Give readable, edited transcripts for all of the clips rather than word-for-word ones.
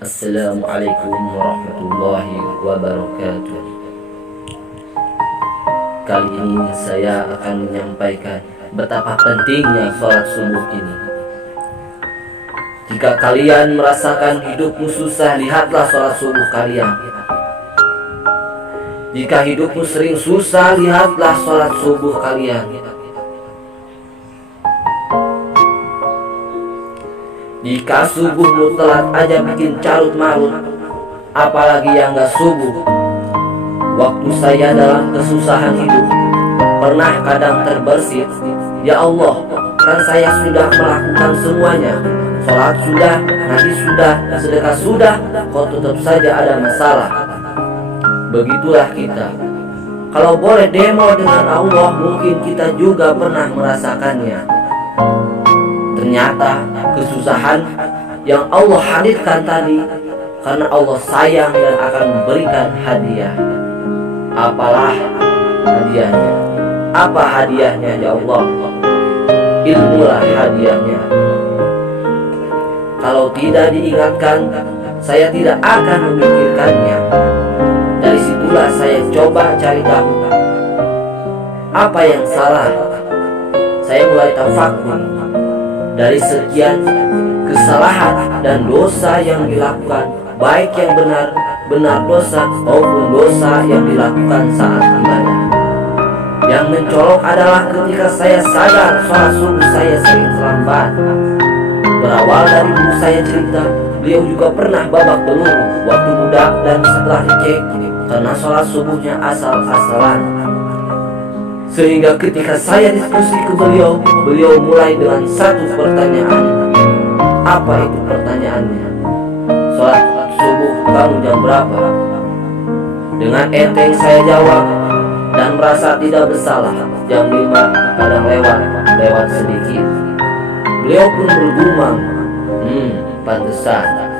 Assalamualaikum warahmatullahi wabarakatuh. Kali ini saya akan menyampaikan betapa pentingnya sholat subuh ini. Jika kalian merasakan hidupmu susah, lihatlah sholat subuh kalian. Jika hidupmu sering susah, lihatlah sholat subuh kalian. Jika subuhmu telat aja bikin carut marut, apalagi yang gak subuh. Waktu saya dalam kesusahan hidup, pernah kadang terbersit, ya Allah, kan saya sudah melakukan semuanya. Sholat sudah, ngaji sudah, sedekah sudah, kok tetap saja ada masalah. Begitulah kita. Kalau boleh demo dengan Allah, mungkin kita juga pernah merasakannya. Ternyata kesusahan yang Allah hadirkan tadi karena Allah sayang dan akan memberikan hadiah. Apalah hadiahnya? Apa hadiahnya ya Allah? Ilmulah hadiahnya. Kalau tidak diingatkan, saya tidak akan memikirkannya. Dari situlah saya coba cari tahu apa yang salah. Saya mulai tafakur dari sekian kesalahan dan dosa yang dilakukan, baik yang benar dosa maupun dosa yang dilakukan saat ibadah. Yang mencolok adalah ketika saya sadar sholat subuh saya sering terlambat. Berawal dari ibu saya cerita, beliau juga pernah babak belur waktu muda dan setelah dicek karena sholat subuhnya asal-asalan. Sehingga ketika saya diskusi ke beliau, beliau mulai dengan satu pertanyaan. Apa itu pertanyaannya? Sholat subuh kamu jam berapa? Dengan enteng saya jawab dan merasa tidak bersalah. Jam 5 kadang lewat sedikit. Beliau pun bergumam, pantesan.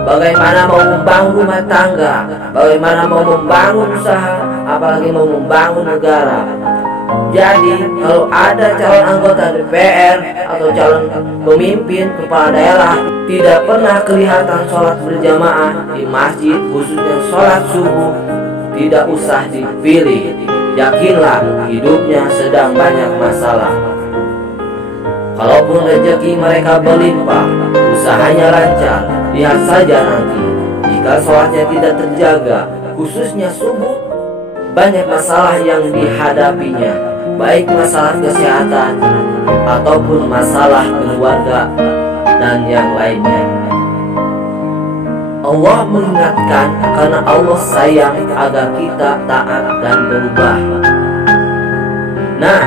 Bagaimana mau membangun rumah tangga, bagaimana mau membangun usaha, apalagi mau membangun negara. Jadi kalau ada calon anggota DPR atau calon pemimpin kepala daerah tidak pernah kelihatan sholat berjamaah di masjid, khususnya sholat subuh, tidak usah dipilih. Yakinlah hidupnya sedang banyak masalah. Kalaupun rezeki mereka berlimpah, usahanya lancar, lihat saja nanti jika sholatnya tidak terjaga, khususnya subuh, banyak masalah yang dihadapinya, baik masalah kesehatan ataupun masalah keluarga dan yang lainnya. Allah mengingatkan karena Allah sayang agar kita taat dan berubah. Nah,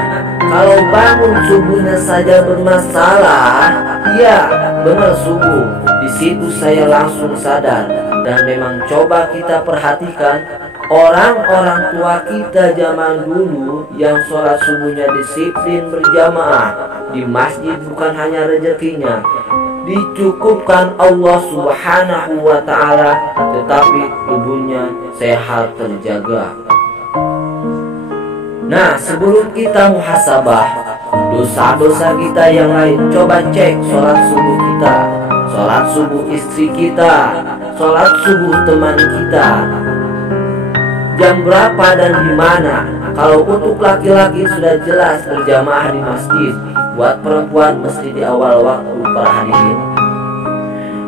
kalau bangun subuhnya saja bermasalah, ya benar subuh. Di situ saya langsung sadar dan memang coba kita perhatikan orang-orang tua kita zaman dulu yang sholat subuhnya disiplin berjamaah di masjid, bukan hanya rezekinya dicukupkan Allah Subhanahu wa ta'ala, tetapi tubuhnya sehat terjaga. Nah, sebelum kita muhasabah dosa-dosa kita yang lain, coba cek sholat subuh kita, sholat subuh istri kita, sholat subuh teman kita, jam berapa dan di mana. Kalau untuk laki-laki sudah jelas berjamaah di masjid, buat perempuan mesti di awal waktu para hadirin.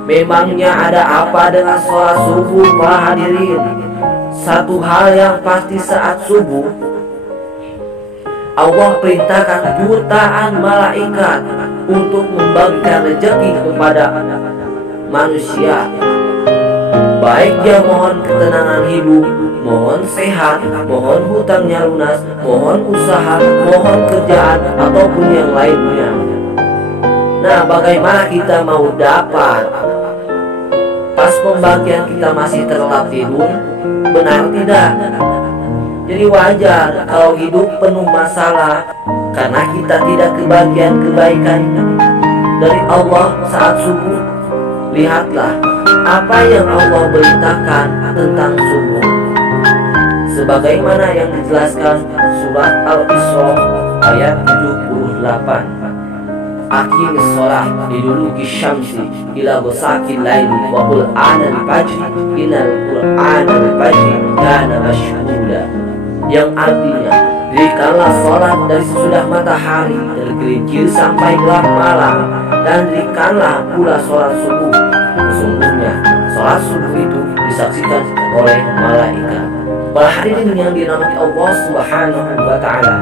Memangnya ada apa dengan sholat subuh para hadirin? Satu hal yang pasti, saat subuh Allah perintahkan jutaan malaikat untuk membagikan rezeki kepada manusia. Baik dia mohon ketenangan hidup, mohon sehat, mohon hutangnya lunas, mohon usaha, mohon kerjaan, ataupun yang lainnya. Nah, bagaimana kita mau dapat? Pas pembagian kita masih terlelap tidur, benar tidak? Jadi wajar kalau hidup penuh masalah karena kita tidak kebagian kebaikan dari Allah saat subuh. Lihatlah apa yang Allah beritakan tentang subuh, sebagaimana yang dijelaskan surat Al-Isra ayat 78. Aqimis sholah liduluki syamsi ila ghasaqil laili wa qur'anal fajri innal qur'anal fajri kana mashhuda. Yang artinya, dirikanlah sholat dari sesudah matahari tergelincir sampai gelap malam, dan dirikanlah pula sholat subuh. Sesungguhnya sholat subuh itu disaksikan oleh malaikat. Para hadirin yang dirahmati Allah Subhanahu wa ta'ala,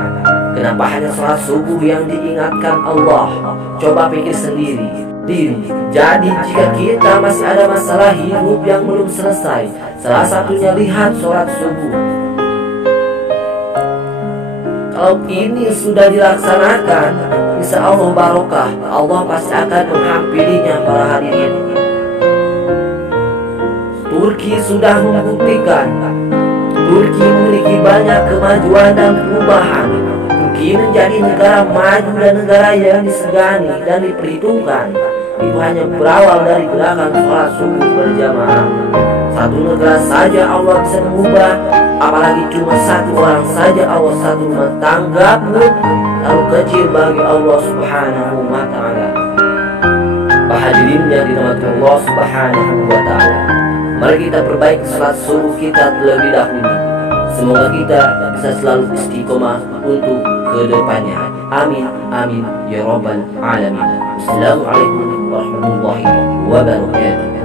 kenapa hanya sholat subuh yang diingatkan Allah? Coba pikir sendiri diri. Jadi jika kita masih ada masalah hidup yang belum selesai, salah satunya lihat sholat subuh. Kalau ini sudah dilaksanakan, insya Allah barokah. Allah pasti akan menghampirinya. Para hadirin, Turki sudah membuktikan. Turki memiliki banyak kemajuan dan perubahan. Turki menjadi negara maju dan negara yang disegani dan diperhitungkan. Itu hanya berawal dari gerakan sholat subuh berjamaah. Satu negara saja Allah bisa mengubah, apalagi cuma satu orang saja Allah satu rumah tangga pun terlalu kecil bagi Allah Subhanahu wa ta'ala. Hadirin yang dirahmati Allah Subhanahu wa ta'ala, mari kita perbaiki salat subuh kita terlebih dahulu. Semoga kita bisa selalu istiqomah untuk kedepannya. Amin amin ya rabbal alamin. Assalamualaikum warahmatullahi wabarakatuh.